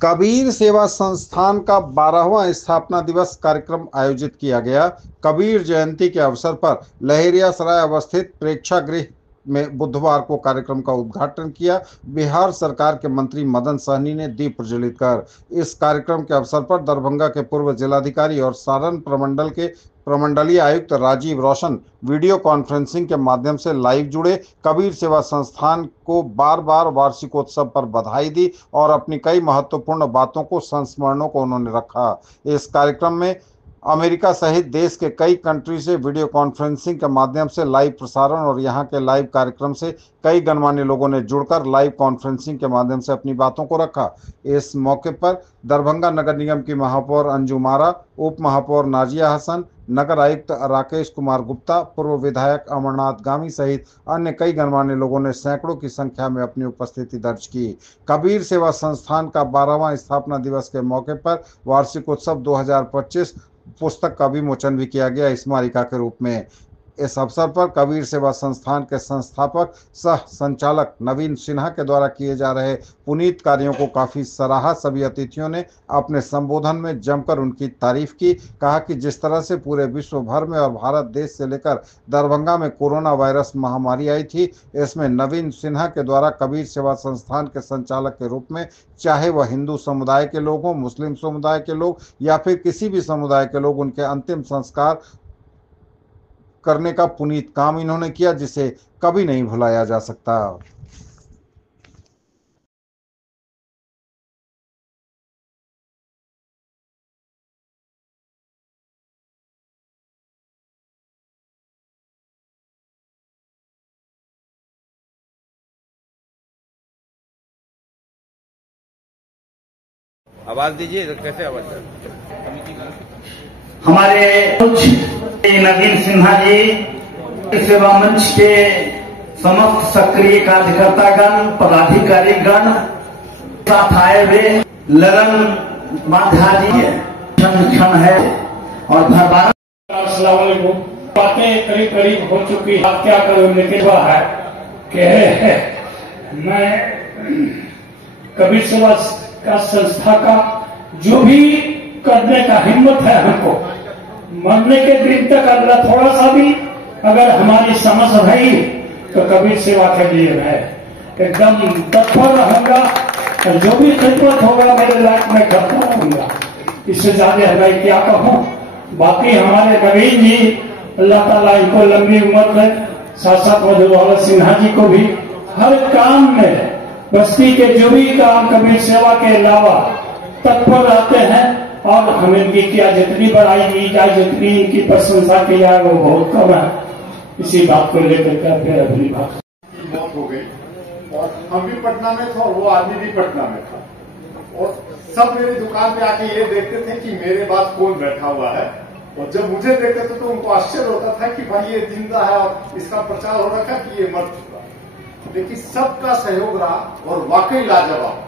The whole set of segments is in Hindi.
कबीर सेवा संस्थान का 12वां स्थापना दिवस कार्यक्रम आयोजित किया गया। कबीर जयंती के अवसर पर लहेरियासराय अवस्थित प्रेक्षागृह में बुधवार को कार्यक्रम का उद्घाटन किया। बिहार सरकार के मंत्री मदन सहनी ने दीप प्रज्वलित कर इस कार्यक्रम के अवसर पर दरभंगा के पूर्व जिलाधिकारी और सारण प्रमंडल के प्रमंडलीय आयुक्त राजीव रोशन वीडियो कॉन्फ्रेंसिंग के माध्यम से लाइव जुड़े। कबीर सेवा संस्थान को बार बार वार्षिकोत्सव पर बधाई दी और अपनी कई महत्वपूर्ण बातों को संस्मरणों को उन्होंने रखा। इस कार्यक्रम में अमेरिका सहित देश के कई कंट्री से वीडियो कॉन्फ्रेंसिंग के माध्यम से लाइव प्रसारण और यहां के लाइव कार्यक्रम से कई गणमान्य लोगों ने जुड़कर लाइव कॉन्फ्रेंसिंग के माध्यम से अपनी बातों को रखा। इस मौके पर दरभंगा नगर निगम की महापौर अंजू मारा, उप महापौर नाजिया हसन, नगर आयुक्त राकेश कुमार गुप्ता, पूर्व विधायक अमरनाथ गामी सहित अन्य कई गणमान्य लोगों ने सैकड़ों की संख्या में अपनी उपस्थिति दर्ज की। कबीर सेवा संस्थान का 12वां स्थापना दिवस के मौके पर वार्षिकोत्सव 2025 पुस्तक का विमोचन भी किया गया स्मारिका के रूप में। इस अवसर पर कबीर सेवा संस्थान के संस्थापक सह संचालक नवीन सिन्हा के द्वारा किए जा रहे पुनीत कार्यों को काफी सराहा। सभी अतिथियों ने अपने संबोधन में जमकर उनकी तारीफ की। कहा कि जिस तरह से पूरे विश्व भर में और भारत देश से लेकर दरभंगा में कोरोना वायरस महामारी आई थी, इसमें नवीन सिन्हा के द्वारा कबीर सेवा संस्थान के संचालक के रूप में, चाहे वह हिंदू समुदाय के लोग हों, मुस्लिम समुदाय के लोग या फिर किसी भी समुदाय के लोग, उनके अंतिम संस्कार करने का पुनीत काम इन्होंने किया, जिसे कभी नहीं भुलाया जा सकता। आवाज दीजिए, कैसे आवाज? हमारे नवीन सिन्हा जी सेवा मंच के समस्त सक्रिय कार्यकर्तागण, पदाधिकारीगण साथ आए हुए लगन बांधाजी क्षण है और भरभार बातें करीब करीब हो चुकी है। क्या करूं, लेकिन वह है कि मैं कबीर सेवा का संस्था का जो भी करने का हिम्मत है, हमको मरने के दिन तक अगर थोड़ा सा भी अगर हमारी समझ रही तो कबीर सेवा के लिए मैं एकदम तत्पर रहूंगा और जो भी खिदमत होगा मेरे लाइफ में करता रहूंगा। इससे ज्यादा मैं क्या कहूं। बाकी हमारे नवीन जी, अल्लाह ताला इनको लंबी उम्र में, साथ साथ मधुबाला सिन्हा जी को भी हर काम में बस्ती के जो भी काम कबीर सेवा के अलावा तत्पर रहते हैं और हम इनकी क्या जितनी बड़ाई की जाए, जितनी इनकी प्रशंसा की जाए वो बहुत कम है। इसी बात को लेकर के फिर अगली बात मौत हो गई और हम भी पटना में थे और वो आदमी भी पटना में था और सब मेरी दुकान पे आके ये देखते थे कि मेरे बाद कौन बैठा हुआ है। और जब मुझे देखते थे तो उनको आश्चर्य होता था कि भाई ये जिंदा है और इसका प्रचार हो रखा कि ये मर चुका। लेकिन सबका सहयोग रहा और वाकई लाजवाब।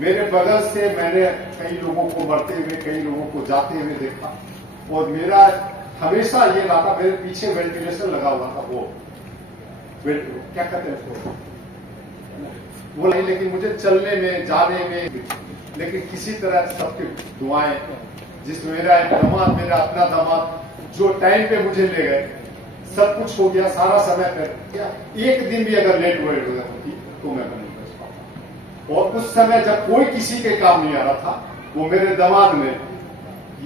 मेरे बगल से मैंने कई लोगों को मरते हुए, कई लोगों को जाते हुए देखा और मेरा हमेशा ये रहा था, मेरे पीछे वेंटिलेशन लगा हुआ था, वो क्या कहते हैं उसको, वो नहीं, लेकिन मुझे चलने में, जाने में, लेकिन किसी तरह सबकी दुआएं, जिसमें मेरा एक दामाद, मेरा अपना दामाद जो टाइम पे मुझे ले गए, सब कुछ हो गया, सारा समय पर एक दिन भी अगर लेट हुए होती तो मैं नहीं कर पाता। और उस समय जब कोई किसी के काम नहीं आ रहा था, वो मेरे दामाद में,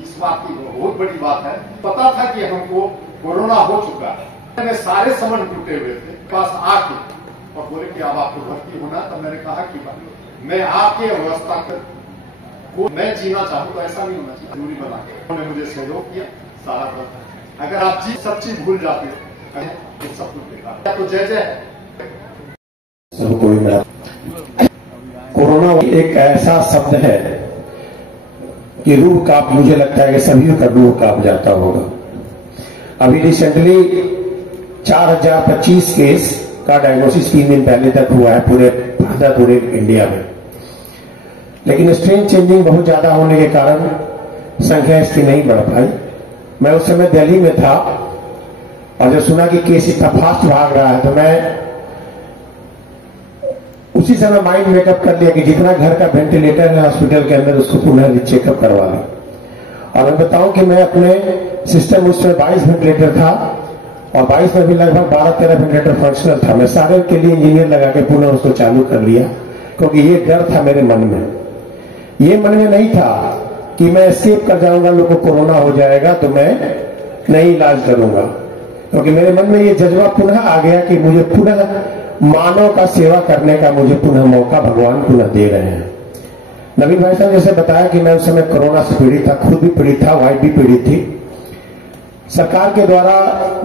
इस बात की बहुत बड़ी बात है, पता था कि हमको कोरोना हो चुका है। मैंने सारे समन टूटे हुए थे, पास आके और बोले कि अब आपको भर्ती होना। तब मैंने कहा कि मैं आपके व्यवस्था कर, मैं जीना चाहूँ तो ऐसा नहीं होना चाहिए, दूरी बना के उन्होंने मुझे सहयोग किया सारा कर। अगर आप सब चीज भूल जाते तो सब कुछ बेकार। तो जय जय। कोरोना एक ऐसा शब्द है कि रूह कांप, मुझे लगता है कि सभी का रूह कांप जाता होगा। अभी रिसेंटली 4025 केस का डायग्नोसिस 3 दिन पहले तक हुआ है पूरे इंडिया में। लेकिन स्ट्रेन चेंजिंग बहुत ज्यादा होने के कारण संख्या इसकी नहीं बढ़ पाई। मैं उस समय दिल्ली में था और जब सुना कि केस इतना फास्ट भाग रहा है तो मैं उसी समय माइंड मेकअप कर लिया कि जितना घर का वेंटिलेटर है हॉस्पिटल के अंदर उसको पुनः चेकअप करवा लें। और मैं बताऊं कि मैं अपने सिस्टम उसमें 22 वेंटिलेटर था और 22 में भी लगभग 12-13 वेंटिलेटर फंक्शनल था। मैं सारे के लिए इंजीनियर लगा के पुनः उसको चालू कर लिया, क्योंकि ये डर था मेरे मन में। ये मन में नहीं था कि मैं एस्केप कर जाऊंगा, लोगों को कोरोना हो जाएगा तो मैं नहीं इलाज करूंगा, क्योंकि मेरे मन में ये जज्बा पुनः आ गया कि मुझे पुनः मानव का सेवा करने का मुझे पुनः मौका भगवान पुनः दे रहे हैं। नवीन भाई साहब जैसे बताया कि मैं उस समय कोरोना से पीड़ित था, खुद भी पीड़ित था, वाइफ भी पीड़ित थी। सरकार के द्वारा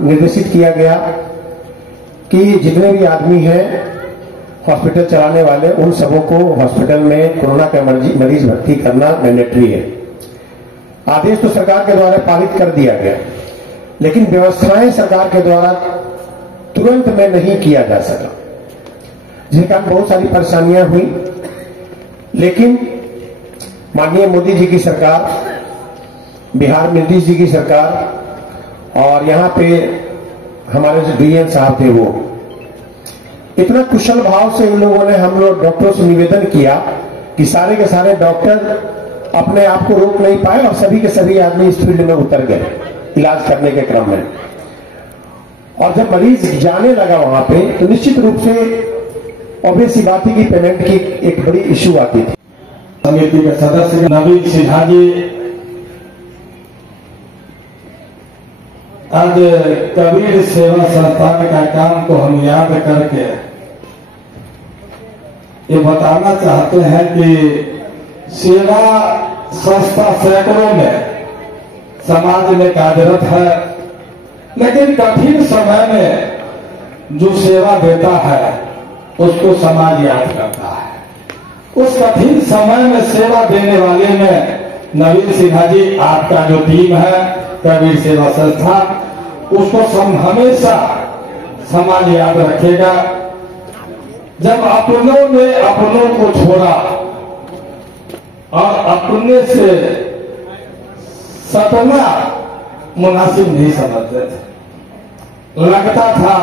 निर्देशित किया गया कि जितने भी आदमी हैं हॉस्पिटल चलाने वाले, उन सबों को हॉस्पिटल में कोरोना का मरीज भर्ती करना मैंडेटरी है। आदेश तो सरकार के द्वारा पारित कर दिया गया, लेकिन व्यवस्थाएं सरकार के द्वारा तुरंत में नहीं किया जा सका, जिसके कारण बहुत सारी परेशानियां हुई। लेकिन माननीय मोदी जी की सरकार, बिहार में नीतीश जी की सरकार और यहां पे हमारे जो डीएम साहब थे, वो इतना कुशल भाव से इन लोगों ने हम लोग डॉक्टरों से निवेदन किया कि सारे के सारे डॉक्टर अपने आप को रोक नहीं पाए और सभी के सभी आदमी इस फील्ड में उतर गए इलाज करने के क्रम में। और जब मरीज जाने लगा वहां पे, तो निश्चित रूप से ऑब्वियस सी बात थी कि पेमेंट की एक बड़ी इश्यू आती थी। समिति के सदस्य नवीन सिन्हा जी आज कबीर सेवा संस्थान का काम को हम याद करके ये बताना चाहते हैं कि सेवा संस्था सैकड़ों में समाज में कार्यरत है, लेकिन कठिन समय में जो सेवा देता है उसको समाज याद करता है। उस कठिन समय में सेवा देने वाले में नवीन सिन्हा जी, आपका जो टीम है कबीर सेवा संस्था, उसको हमेशा समाज याद रखेगा। जब अपनों ने अपनों को छोड़ा और अपने से सतना मुनासिब नहीं समझते थे, लगता था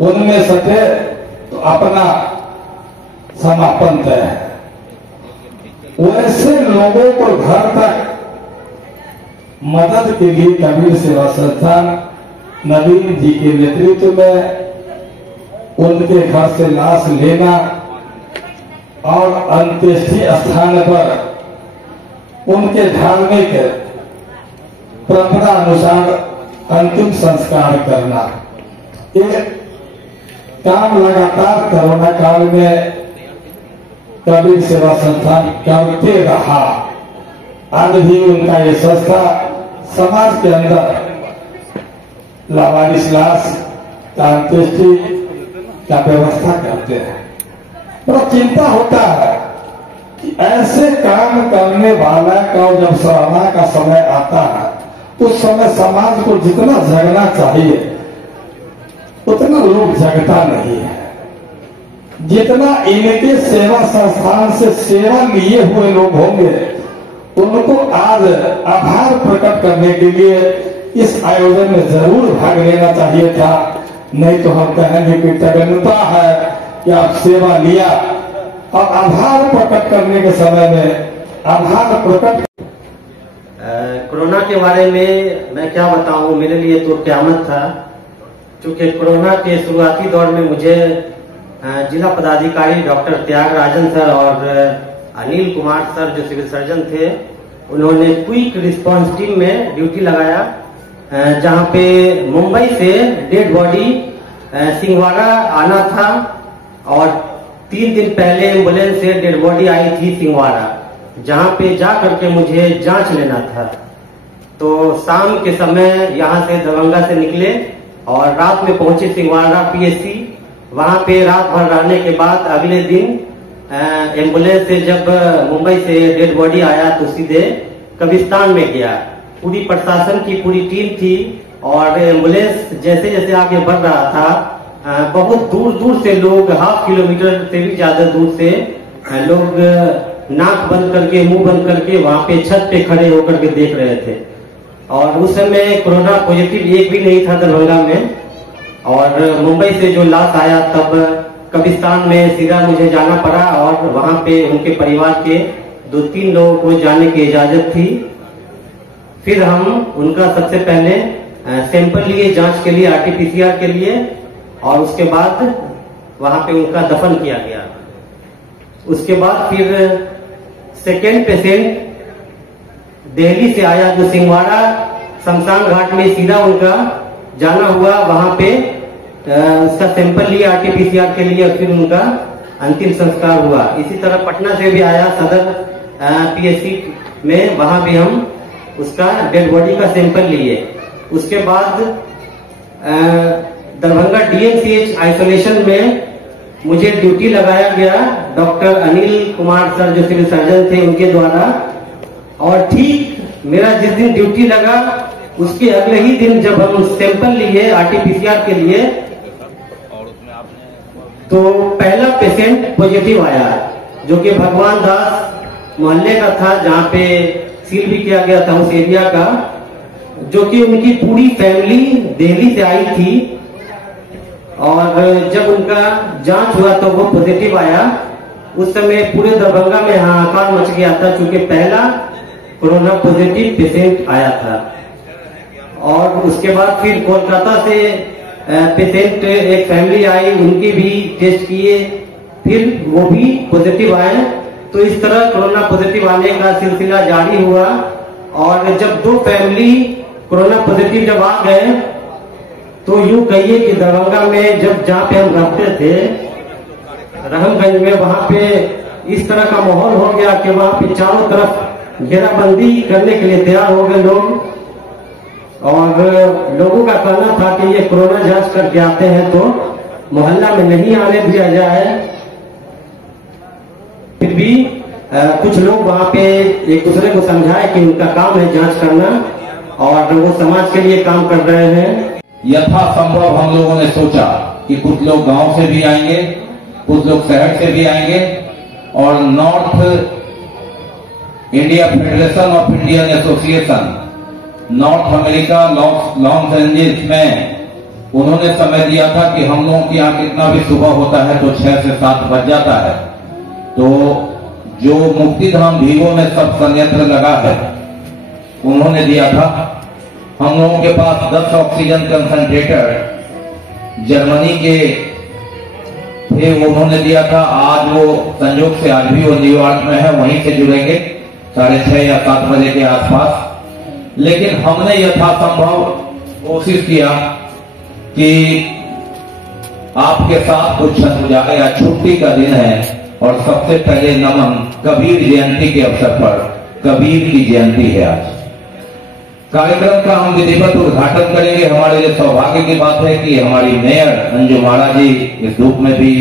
उनमें सटे तो अपना समापन तय है। वैसे लोगों को घर तक मदद के लिए कबीर सेवा संस्थान नवीन जी के नेतृत्व में उनके घर से लाश लेना और अंत्येष्टि स्थान पर उनके धार्मिक परंपरा अनुसार अंतिम संस्कार करना, ये काम लगातार कोरोना काल में कबीर सेवा संस्थान करते रहा। आज भी उनका ये संस्था समाज के अंदर लावारिस लाश का अंत्येष्टि का व्यवस्था करते हैं। बड़ा चिंता होता है कि ऐसे काम करने वाला का जब सराहना का समय आता है, उस समय समाज को जितना जगना चाहिए उतना लोग जगता नहीं है। जितना इनके सेवा संस्थान से सेवा लिए हुए लोग होंगे, उनको आज आभार प्रकट करने के लिए इस आयोजन में जरूर भाग लेना चाहिए था। नहीं तो हम कहेंगे कि तगनता है कि आप सेवा लिया और आभार प्रकट करने के समय में आभार प्रकट। कोरोना के बारे में मैं क्या बताऊं, मेरे लिए तो क़यामत था, क्योंकि कोरोना के शुरुआती दौर में मुझे जिला पदाधिकारी डॉक्टर त्यागराजन सर और अनिल कुमार सर जो सिविल सर्जन थे, उन्होंने क्विक रिस्पांस टीम में ड्यूटी लगाया, जहां पे मुंबई से डेड बॉडी सिंहवाड़ा आना था और 3 दिन पहले एम्बुलेंस से डेड बॉडी आई थी सिंहवाड़ा, जहां पे जा करके मुझे जांच लेना था। तो शाम के समय यहां से दरभंगा से निकले और रात में पहुंचे सिंहवाड़ा पीएचसी। वहां पे रात भर रहने के बाद अगले दिन एम्बुलेंस से जब मुंबई से डेड बॉडी आया तो सीधे कब्रिस्तान में गया। पूरी प्रशासन की पूरी टीम थी और एम्बुलेंस जैसे जैसे आगे बढ़ रहा था, बहुत दूर दूर से लोग, 1/2 किलोमीटर से भी ज्यादा दूर से लोग नाक बंद करके, मुंह बंद करके वहां पे छत पे खड़े होकर के देख रहे थे। और उस समय कोरोना पॉजिटिव एक भी नहीं था दरभंगा में। और मुंबई से जो लाश आया तब कब्रिस्तान में सीधा मुझे जाना पड़ा और वहां पे उनके परिवार के 2-3 लोगों को जाने की इजाजत थी। फिर हम उनका सबसे पहले सैंपल लिए जांच के लिए, RT-PCR के लिए, और उसके बाद वहां पे उनका दफन किया गया। उसके बाद फिर सेकेंड पेशेंट दिल्ली से आया जो सिंहवाड़ा शमशान घाट में सीधा उनका जाना हुआ, वहां पे उसका सैंपल लिया RT-PCR के लिए, फिर उनका अंतिम संस्कार हुआ। इसी तरह पटना से भी आया सदर PSC में, वहां भी हम उसका डेड बॉडी का सैंपल लिए। उसके बाद दरभंगा DMCH आइसोलेशन में मुझे ड्यूटी लगाया गया डॉक्टर अनिल कुमार सर जो सिविल सर्जन थे उनके द्वारा, और ठीक मेरा जिस दिन ड्यूटी लगा उसके अगले ही दिन जब हम सैंपल लिए RT-PCR के लिए, तो पहला पेशेंट पॉजिटिव आया जो कि भगवान दास मोहल्ले का था, जहां पे सील भी किया गया था उस एरिया का, जो कि उनकी पूरी फैमिली दिल्ली से आई थी। और जब उनका जांच हुआ तो वो पॉजिटिव आया। उस समय पूरे दरभंगा में हाहाकार मच गया था, क्योंकि पहला कोरोना पॉजिटिव पेशेंट आया था। और उसके बाद फिर कोलकाता से पेशेंट एक फैमिली आई, उनके भी टेस्ट किए, फिर वो भी पॉजिटिव आए। तो इस तरह कोरोना पॉजिटिव आने का सिलसिला जारी हुआ। और जब 2 फैमिली कोरोना पॉजिटिव जब आ गए, तो यूं कहिए कि दरभंगा में जब जहाँ पे हम रहते थे रहमगंज में, वहां पे इस तरह का माहौल हो गया कि वहां पे चारों तरफ घेराबंदी करने के लिए तैयार हो गए लोग। और लोगों का कहना था कि ये कोरोना जांच करके आते हैं तो मोहल्ला में नहीं आने दिया जाए। फिर भी कुछ लोग वहां पे एक दूसरे को समझाए कि उनका काम है जांच करना, और वो समाज के लिए काम कर रहे हैं। यथासंभव हम लोगों ने सोचा कि कुछ लोग गांव से भी आएंगे, कुछ लोग शहर से भी आएंगे, और north India federation of Indian association north America Los Angeles में उन्होंने समय दिया था कि हम लोगों के यहाँ कितना भी सुबह होता है तो 6 से 7 बज जाता है। तो जो मुक्तिधाम वीवो में सब संयंत्र लगा है उन्होंने दिया था। हम लोगों के पास 10 ऑक्सीजन कंसंट्रेटर जर्मनी के थे, उन्होंने दिया था। आज वो संयोग से आज भी वो न्यूयॉर्क में है, वहीं से जुड़ेंगे 6:30 या 7 बजे के आसपास। लेकिन हमने यथासंभव कोशिश किया कि आपके साथ कुछ हो जाए। या छुट्टी का दिन है और सबसे पहले नमन कबीर जयंती के अवसर पर, कबीर की जयंती है आज। कार्यक्रम का हम विधिवत उद्घाटन करेंगे। हमारे लिए सौभाग्य की बात है कि हमारी मेयर अंजू माड़ा जी इस धूप में भी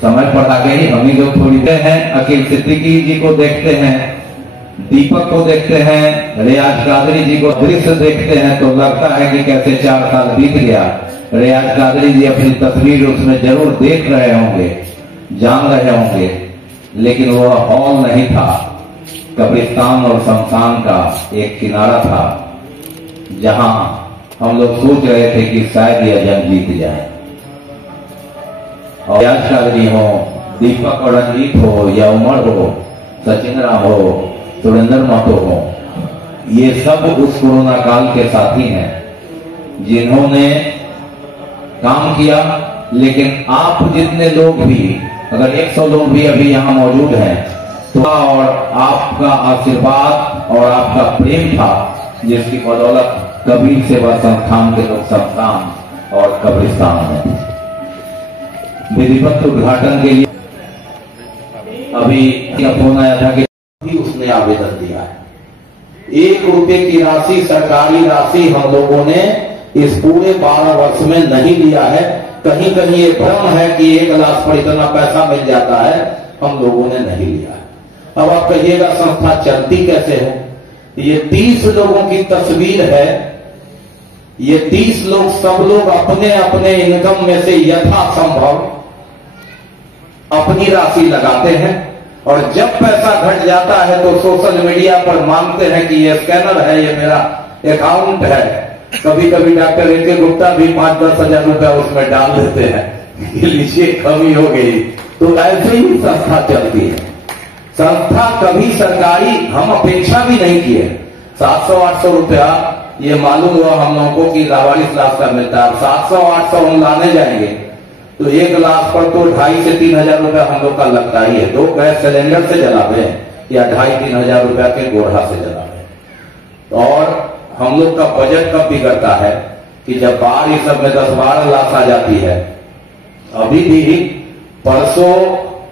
समय पर आ गई। हम ही लोग थोड़ी देर हैं, अकील सिद्दीकी जी को देखते हैं, दीपक को देखते हैं, रियाज कादरी जी को दृश्य देखते हैं तो लगता है कि कैसे 4 साल बीत गया। रियाज कादरी जी अपनी तस्वीर उसमें जरूर देख रहे होंगे, जान रहे होंगे, लेकिन वह हॉल नहीं था, कब्रिस्तान और शमशान का एक किनारा था जहां हम लोग सोच रहे थे कि शायद यह जंग जीत जाए। और रियाज कादरी हो, दीपक और रंजीत हो, या उमर हो, सचिन राम हो, सुरेंद्र महतो हो, ये सब उस कोरोना काल के साथी हैं जिन्होंने काम किया। लेकिन आप जितने लोग भी, अगर 100 लोग भी अभी यहाँ मौजूद हैं, तो और आपका आशीर्वाद और आपका प्रेम था जिसकी बदौलत कबीर सेवा संस्थान के लोग शमशान और कब्रिस्तान में विधिवत उद्घाटन के लिए अभी फोन आया था कि उसने आवेदन दिया है। 1 रुपए की राशि, सरकारी राशि हम लोगों ने इस पूरे 12 वर्ष में नहीं लिया है। कहीं कहीं ये भ्रम है कि 1 गिलास पर इतना पैसा मिल जाता है, हम लोगों ने नहीं लिया है। अब आप कहिएगा संस्था चलती कैसे है? ये 30 लोगों की तस्वीर है। ये 30 लोग, सब लोग अपने अपने इनकम में से यथासंभव अपनी राशि लगाते हैं, और जब पैसा घट जाता है तो सोशल मीडिया पर मांगते हैं कि ये स्कैनर है, ये मेरा अकाउंट है। कभी कभी डॉक्टर ए के गुप्ता भी 5-10 हजार रुपया उसमें डाल देते हैं। लीजिए कमी हो गई। तो ऐसे ही संस्था चलती है। संस्था कभी सरकारी हम अपेक्षा भी नहीं किए। 700-800 रुपया ये मालूम हुआ हम लोगों को कि लावारिस लाख का मिलता है। 700-800 हम लाने जाएंगे तो 1 लाख पर तो 2,500 से 3,000 रुपया हम लोग का लगता ही है। 2 गैस सिलेंडर से जलावे या 2,500-3,000 रुपया के गोढ़ा से जलावे। और हम लोग का बजट कब बिगड़ता है कि जब बाहर ये सब में 10-12 लाख आ जाती है। अभी भी परसों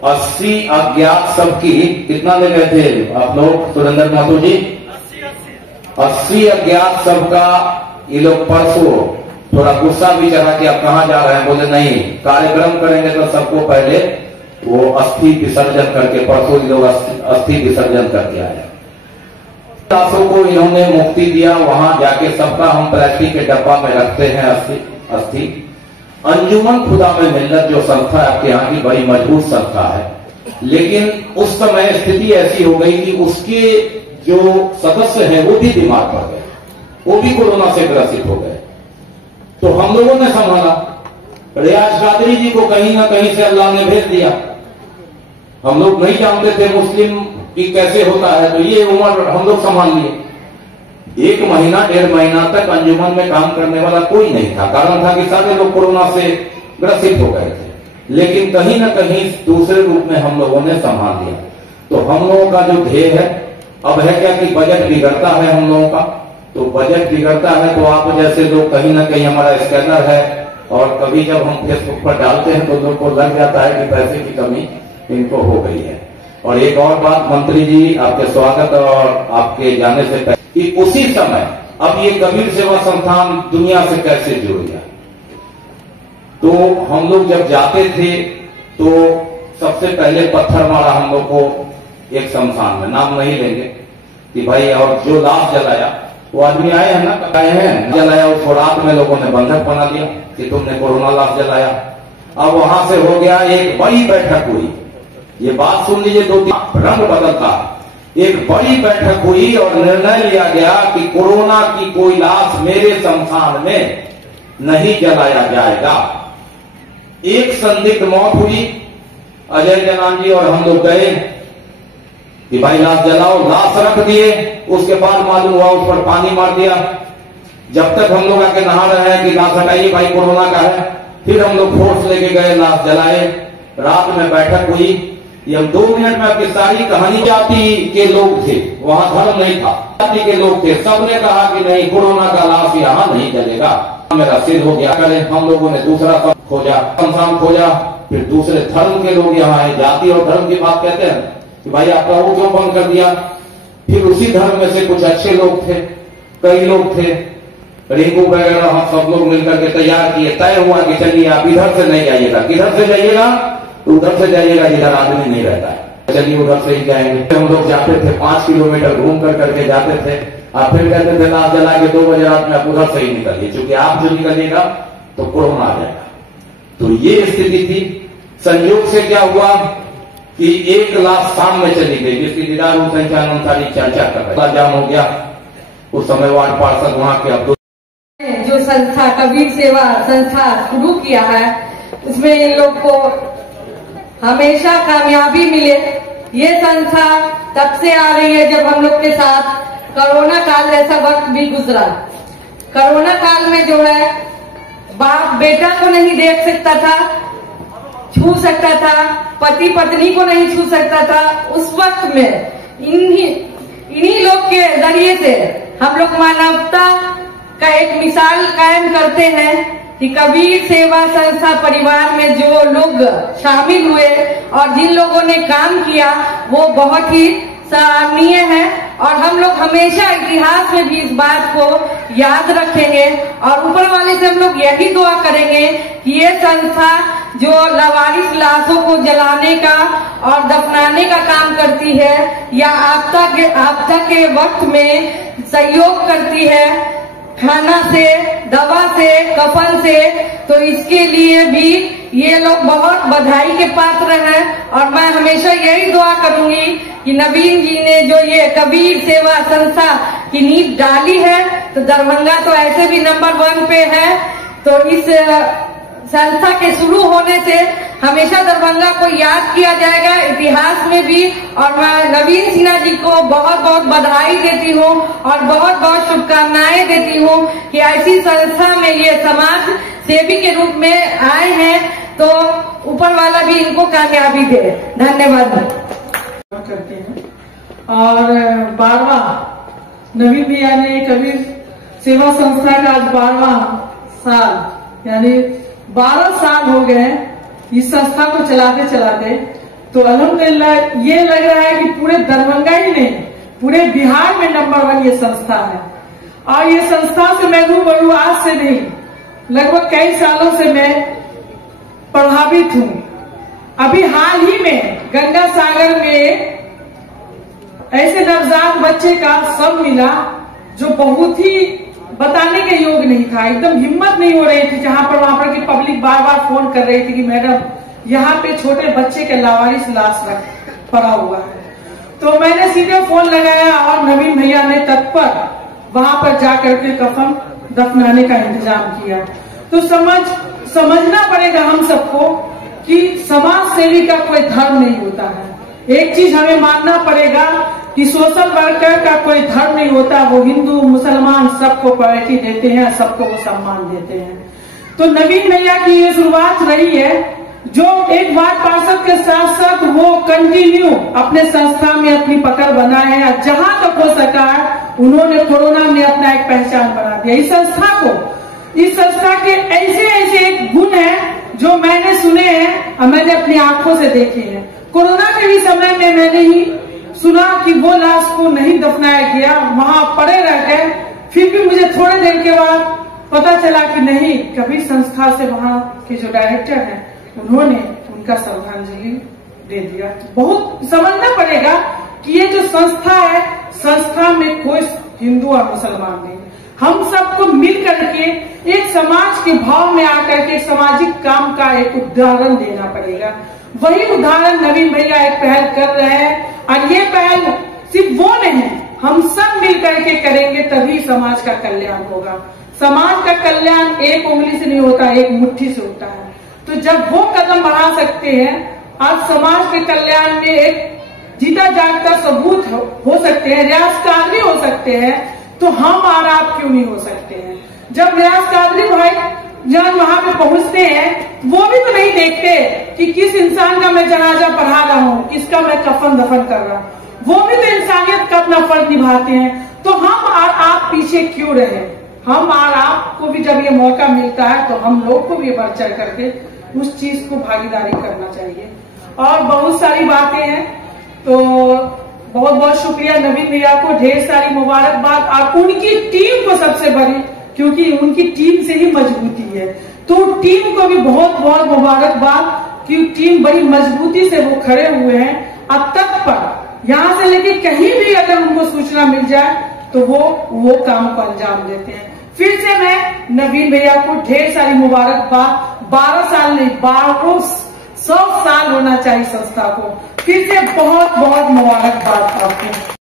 80 अज्ञात सबकी कितना ले गए थे आप लोग सुरेंद्र महतो जी? 80 अज्ञात सबका ये लोग परसों थोड़ा गुस्सा भी चढ़ा कि आप कहां जा रहे हैं। बोले नहीं, कार्यक्रम करेंगे तो सबको पहले वो अस्थि विसर्जन करके, परसों ये लोग अस्थि विसर्जन करके आए। लाशों को इन्होंने मुक्ति दिया, वहां जाके सबका हम प्लास्टिक के डब्बा में रखते हैं अस्थि। अंजुमन खुदा में मिल्लत जो संस्था है आपके यहाँ की बड़ी मजबूत संस्था है, लेकिन उस समय स्थिति ऐसी हो गई कि उसके जो सदस्य हैं वो भी बीमार पड़ गए, वो भी कोरोना से ग्रसित हो गए। तो हम लोगों ने संभाला। रियाज कादरी जी को कहीं ना कहीं से अल्लाह ने भेज दिया। हम लोग नहीं जानते थे मुस्लिम की कैसे होता है, तो ये उम्र हम लोग संभाल लिए। 1 महीना 1.5 महीना तक अंजुमन में काम करने वाला कोई नहीं था। कारण था कि सारे लोग कोरोना से ग्रसित हो गए थे, लेकिन कहीं ना कहीं दूसरे रूप में हम लोगों ने संभाल लिया। तो हम लोगों का जो ध्येय है अब है क्या कि बजट बिगड़ता है हम लोगों का। तो बजट बिगड़ता है तो आप जैसे लोग कहीं ना कहीं हमारा स्कैनर है और कभी जब हम फेसबुक पर डालते हैं तो लोग को लग जाता है कि पैसे की कमी इनको हो गई है। और एक और बात मंत्री जी, आपके स्वागत और आपके जाने से पहले कि उसी समय अब ये कबीर सेवा संस्थान दुनिया से कैसे जुड़ गया। तो हम लोग जब जाते थे तो सबसे पहले पत्थर मारा हम लोग को एक शमशान में, नाम नहीं लेंगे कि भाई, और जो लाश जलाया वो आदमी आए हैं ना, आए हैं जलाया, उसको रात में लोगों ने बंधक बना दिया कि तुमने कोरोना लाश जलाया। अब वहां से हो गया एक बड़ी बैठक हुई। ये बात सुन लीजिए, 2-3 रंग बदलता। एक बड़ी बैठक हुई और निर्णय लिया गया कि कोरोना की कोई लाश मेरे शमशान में नहीं जलाया जाएगा। एक संदिग्ध मौत हुई, अजय जनान जी और हम लोग गए कि भाई लाश जलाओ, लाश रख दिए। उसके बाद मालूम हुआ उस पर पानी मार दिया। जब तक हम लोग आके नहा रहे हैं कि लाश हटाइए भाई कोरोना का है, फिर हम लोग फोर्स लेके गए, लाश जलाए। रात में बैठक हुई। ये हम 2 मिनट में आपकी सारी कहानी, जाति के लोग थे वहां, धर्म नहीं था, जाति के लोग थे। सबने कहा कि नहीं, कोरोना का लाश यहाँ नहीं जलेगा। मेरा सिर हो गया। करें हम लोगों ने दूसरा खोजा, शमशान खोजा। फिर दूसरे धर्म के लोग यहाँ आए। जाति और धर्म की बात कहते हैं कि भाई आपका वो क्यों बंद कर दिया। फिर उसी धर्म में से कुछ अच्छे लोग थे, कई लोग थे, रिंकू वगैरह, हम सब लोग मिलकर के तैयार किए। तय हुआ कि चलिए आप इधर से नहीं जाइएगा, किधर से जाइएगा, उधर से जाइएगा जिधर आदमी नहीं रहता है। चलिए उधर से ही जाएंगे। हम लोग जाते थे 5 किलोमीटर घूम कर करके जाते थे। आप फिर कहते थे लाश जला के 2 बजे रात में आप उधर से ही निकलिए, क्योंकि आप जो निकलिएगा तो कोरोना आ जाएगा। तो ये स्थिति थी। संयोग से क्या हुआ कि एक लाश शाम में चली गई, जिसकी दीदार हुसैन खान अंसारी चर्चा कर रहे। जाम हो गया। उस समय वार्ड पार्षद वहां के अब्दुल, जो संस्था कबीर सेवा संस्था शुरू किया है, उसमें इन लोग को हमेशा कामयाबी मिले। ये संस्था तब से आ रही है जब हम लोग के साथ कोरोना काल जैसा वक्त भी गुजरा। कोरोना काल में जो है बाप बेटा को नहीं देख सकता था, छू सकता था, पति पत्नी को नहीं छू सकता था। उस वक्त में इन्हीं लोग के जरिए से हम लोग मानवता का एक मिसाल कायम करते हैं कि कबीर सेवा संस्था परिवार में जो लोग शामिल हुए और जिन लोगों ने काम किया वो बहुत ही सराहनीय है। और हम लोग हमेशा इतिहास में भी इस बात को याद रखेंगे और ऊपर वाले से हम लोग यही दुआ करेंगे कि ये संस्था जो लावारिस लाशों को जलाने का और दफनाने का काम करती है या आपदा के वक्त में सहयोग करती है, खाना से, दवा से, कफन से, तो इसके लिए भी ये लोग बहुत बधाई के पात्र हैं। और मैं हमेशा यही दुआ करूंगी कि नवीन जी ने जो ये कबीर सेवा संस्था की नींव डाली है, तो दरभंगा तो ऐसे भी नंबर 1 पे है, तो इस संस्था के शुरू होने से हमेशा दरभंगा को याद किया जाएगा इतिहास में भी। और मैं नवीन सिन्हा जी को बहुत बहुत बधाई देती हूँ और बहुत बहुत शुभकामनाएं देती हूँ कि ऐसी संस्था में ये समाज सेवी के रूप में आए हैं, तो ऊपर वाला भी इनको कामयाबी दे। धन्यवाद करते हैं। और 12वां नवीन भैया ने कबीर सेवा संस्था का आज 12वां साल यानी 12 साल हो गए इस संस्था को चलाते चलाते। तो अल्हम्दुलिल्लाह ये लग रहा है कि पूरे दरभंगा ही नहीं पूरे बिहार में नंबर 1 ये संस्था है। और ये संस्था से मैं रूबरू आज से नहीं लगभग कई सालों से मैं प्रभावित हूँ। अभी हाल ही में गंगा सागर में ऐसे नवजात बच्चे का शव मिला जो बहुत ही बताने के योग नहीं था। एकदम हिम्मत नहीं हो रही थी, जहां पर वहां पर की पब्लिक बार बार फोन कर रही थी कि मैडम यहाँ पे छोटे बच्चे के लावारिस लाश पड़ा हुआ है। तो मैंने सीधे फोन लगाया और नवीन भैया ने तत्पर वहां पर जाकर के कफन दफनाने का इंतजाम किया। तो समझना पड़ेगा हम सबको कि समाज सेवी का कोई धर्म नहीं होता है। एक चीज हमें मानना पड़ेगा कि सोशल वर्कर का कोई धर्म नहीं होता। वो हिंदू मुसलमान सबको प्रायोरिटी देते हैं, सबको वो सम्मान देते हैं। तो नवीन भैया की ये शुरुआत रही है जो एक वार्ड पार्षद के साथ साथ वो कंटिन्यू अपने संस्था में अपनी पकड़ बनाए हैं। जहां तक हो सका उन्होंने कोरोना में अपना एक पहचान बना दिया। इस संस्था के ऐसे ऐसे एक गुण है जो मैंने सुने हैं और मैंने अपनी आंखों से देखे हैं। कोरोना के भी समय में मैंने ही सुना कि वो लाश को नहीं दफनाया गया, वहां पड़े रह गए। फिर भी मुझे थोड़े देर के बाद पता चला कि नहीं, कबीर संस्था से वहां के जो डायरेक्टर हैं उन्होंने उनका श्रद्धांजलि दे दिया। बहुत समझना पड़ेगा कि ये जो संस्था है, संस्था में कोई हिंदू और मुसलमान नहीं, हम सबको मिल करके एक समाज के भाव में आकर के सामाजिक काम का एक उदाहरण देना पड़ेगा। वही उदाहरण नवीन भैया एक पहल कर रहे हैं और ये पहल सिर्फ वो नहीं, हम सब मिल करके करेंगे तभी समाज का कल्याण होगा। समाज का कल्याण एक उंगली से नहीं होता, एक मुट्ठी से होता है। तो जब वो कदम बढ़ा सकते हैं, आज समाज के कल्याण में एक जीता जागता सबूत हो सकते हैं, रियाज कादरी हो सकते हैं, तो हम और आप क्यों नहीं हो सकते हैं। जब रियाज कादरी भाई जब वहां पे पहुंचते हैं वो भी तो नहीं देखते कि किस इंसान का मैं जनाजा पढ़ा रहा हूँ, किसका मैं कफन दफन कर रहा हूँ, वो भी तो इंसानियत का अपना फर्ज निभाते हैं। तो हम और आप पीछे क्यों रहे। हम और आपको भी जब ये मौका मिलता है तो हम लोग को भी बढ़ चढ़ करके उस चीज को भागीदारी करना चाहिए। और बहुत सारी बातें हैं, तो बहुत बहुत शुक्रिया नवीन भैया को, ढेर सारी मुबारकबाद। और उनकी टीम को सबसे बड़ी, क्योंकि उनकी टीम से ही मजबूती है, तो टीम को भी बहुत बहुत मुबारकबाद कि टीम बड़ी मजबूती से वो खड़े हुए हैं और तत्पर यहाँ से लेके कहीं भी अगर उनको सूचना मिल जाए तो वो काम को अंजाम देते हैं। फिर से मैं नवीन भैया को ढेर सारी मुबारकबाद। 12 साल नहीं 100 साल होना चाहिए संस्था को। फिर से बहुत बहुत मुबारकबाद आपको।